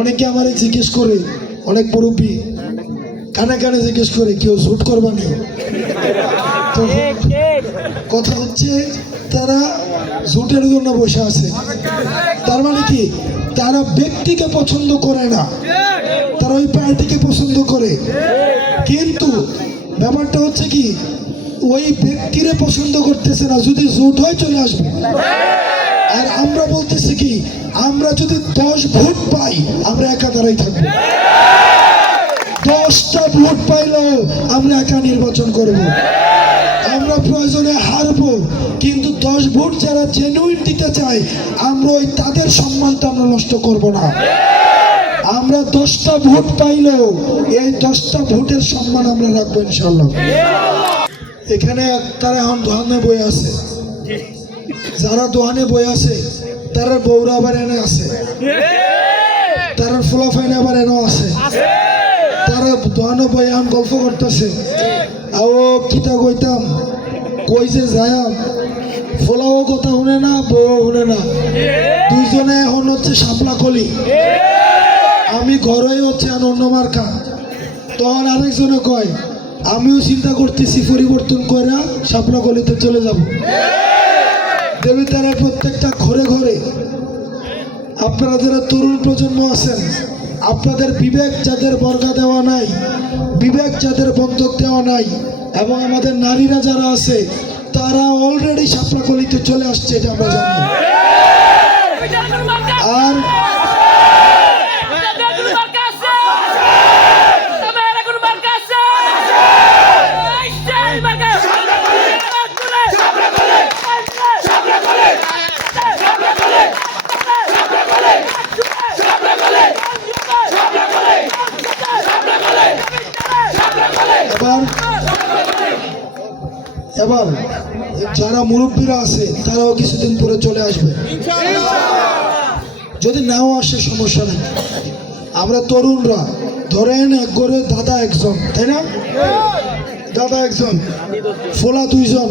অনেকে আমারে জিজ্ঞেস করে, অনেক মুরব্বী কানে কানে জিজ্ঞেস করে কেউ শুট করবানি। তো কথা হচ্ছে তারা জুটের জন্য বসে আছে। তার মানে কি, তারা ব্যক্তিকে পছন্দ করে না, তারা ওই পার্টিকে পছন্দ করে। কিন্তু ব্যাপারটা হচ্ছে কি, ওই ব্যক্তিরে পছন্দ করতেছে না, যদি জোট হয় চলে আসবে। আর আমরা বলতেছি কি, আমরা যদি 10 ভোট পাই আমরা একা দাঁড়াই থাকবো। 10টা ভোট পাইলেও আমরা একা নির্বাচন করব। আমরা প্রয়োজনে হারবো, কিন্তু 10 ভোট যারা জেনুইন দিতে চায় আমরা ওই তাদের সম্মানটা আমরা নষ্ট করব না। আমরা 10টা ভোট পাইলেও এই 10টা ভোটের সম্মান আমরা রাখবো ইনশাল্লাহ। এখানে তারা এখন দোহানে বই আছে, যারা দোহানে বই আছে তারা বউরা আবার এনে আছে, তারা ফুলাফাইনে আবার এনে আছে। তারা দোহানে বই এখন গল্প করতেছে, ও কিতা কইতাম, কই যে যায়াম, ফোলাও কথা শুনে না, বউ শুনে না, দুইজনে এখন হচ্ছে শাপলা কলি। আমি ঘরেই হচ্ছে অন্য মার্কা। তখন আরেকজনে কয়, আমিও চিন্তা করতেছি পরিবর্তন করে শাপলা কলিতে চলে যাব। দেবী তারা প্রত্যেকটা ঘরে ঘরে আপনারা যারা তরুণ প্রজন্ম আছেন, আপনাদের বিবেক যাদের বর্গা দেওয়া নাই, বিবেক যাদের বন্ধক দেওয়া নাই, এবং আমাদের নারীরা যারা আছে তারা অলরেডি শাপলা কলিতে চলে আসছে, এটা আমরা জানি। আর এবার যারা মুরব্বীরা আছে তারাও কিছুদিন পরে চলে আসবে, যদি নাও আসে সমস্যা নেই। আমরা তরুণরা ধরেন এক ঘরে দাদা একজন, তাই না? দাদা একজন, ফোলা 2 জন,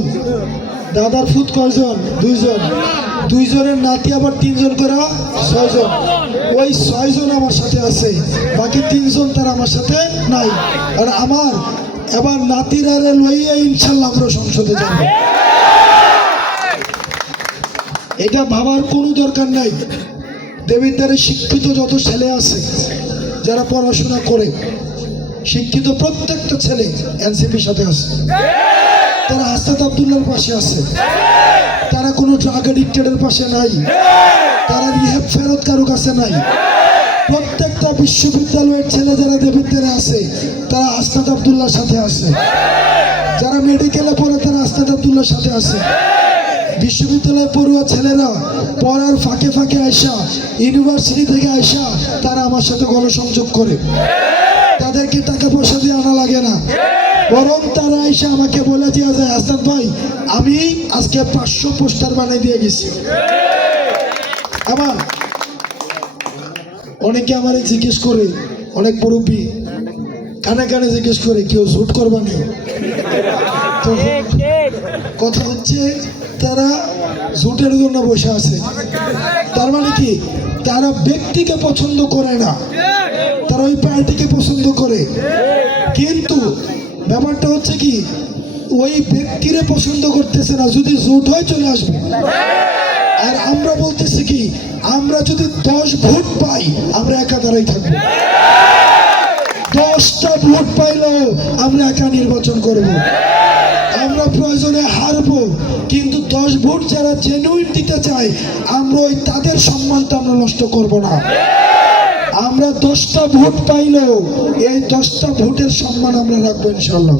দাদার ফুত কয়জন? 2 জন, 2 জনের নাতি আবার 3 জন করে 6 জন। ওই 6 জন আমার সাথে আছে, বাকি 3 জন তারা আমার সাথে নাই। আর আমার এবার নাতিরা লইয়া ইনশাল্লাহ আমরা সংসদে যাব। এটা ভাবার কোনো দরকার নাই। দেবিদ্বারে শিক্ষিত যত ছেলে আছে, যারা পড়াশোনা করে, শিক্ষিত প্রত্যেকটা ছেলে এনসিপির সাথে আছে, তারা হাসনাত আব্দুল্লাহর পাশে আছে, তারা কোনো ড্রাগ এডিক্টেডের পাশে নাই, তারা রিহ্যাব ফেরত কারো কাছে নাই। প্রত্যেকটা বিশ্ববিদ্যালয়ের ছেলে যারা দেবিদ্বারে আছে তারা হাসনাত আব্দুল্লাহর সাথে আছে, যারা মেডিকেলে পড়ে তারা হাসনাত আব্দুল্লাহর সাথে আছে। বিশ্ববিদ্যালয়ে পড়ুয়া ছেলেরা পড়ার ফাঁকে ফাঁকে আইসা, ইউনিভার্সিটি থেকে আইসা তারা আমার সাথে গণসংযোগ করে। তাদেরকে টাকা পয়সা দিয়ে আনা লাগে না, বরং তারা আইসা আমাকে বলে দেওয়া যায়, হাসান ভাই আমি আজকে 500 পোস্টার বানিয়ে দিয়ে গেছি। আবার অনেকে আমারে জিজ্ঞেস করে, অনেক মুরব্বী কানে কানে জিজ্ঞেস করে কেউ শুট করবানি। তো কথা হচ্ছে তারা জোটের জন্য বসে আছে। তার মানে কি, তারা ব্যক্তিকে পছন্দ করে না, তারা ওই পার্টিকে পছন্দ করে। কিন্তু ব্যাপারটা হচ্ছে কি, ওই ব্যক্তিরে পছন্দ করতেছে না, যদি জোট হয় চলে আসবে। আর আমরা বলতেছি কি, আমরা যদি 10 ভোট পাই আমরা একা দাঁড়াই থাকবো। 10টা ভোট পাইলেও আমরা একা নির্বাচন করব। আমরা প্রয়োজনে হারবো, কিন্তু 10 ভোট যারা জেনুইন দিতে চায় আমরা ওই তাদের সম্মানটা আমরা নষ্ট করব না। আমরা 10টা ভোট পাইলেও এই 10টা ভোটের সম্মান আমরা রাখবো ইনশাল্লাহ।